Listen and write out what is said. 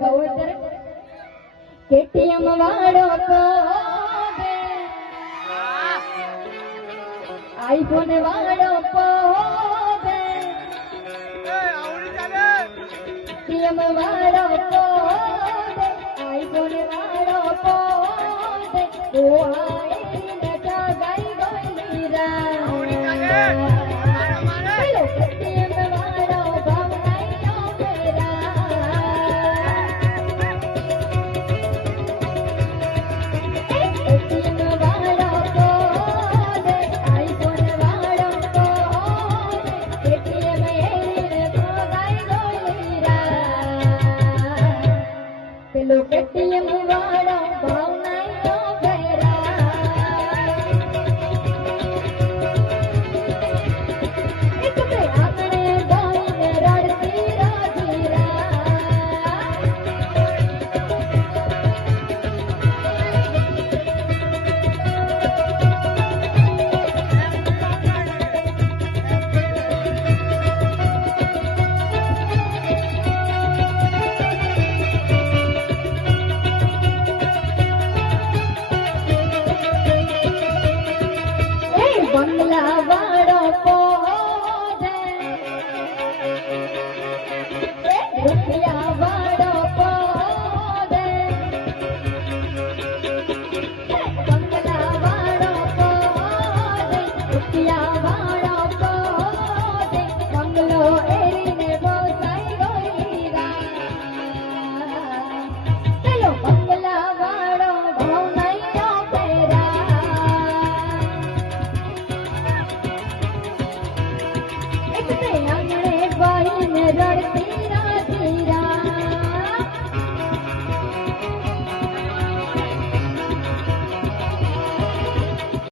ગાવો અત્યારે કેટીએમ વાળો પોદે આઈફોન વાળો પોદે કેટીએમ વાળો પોદે આઈફોન વાળો પોદે ઓ આઈ ને ગાઈ ગોલી રા Look at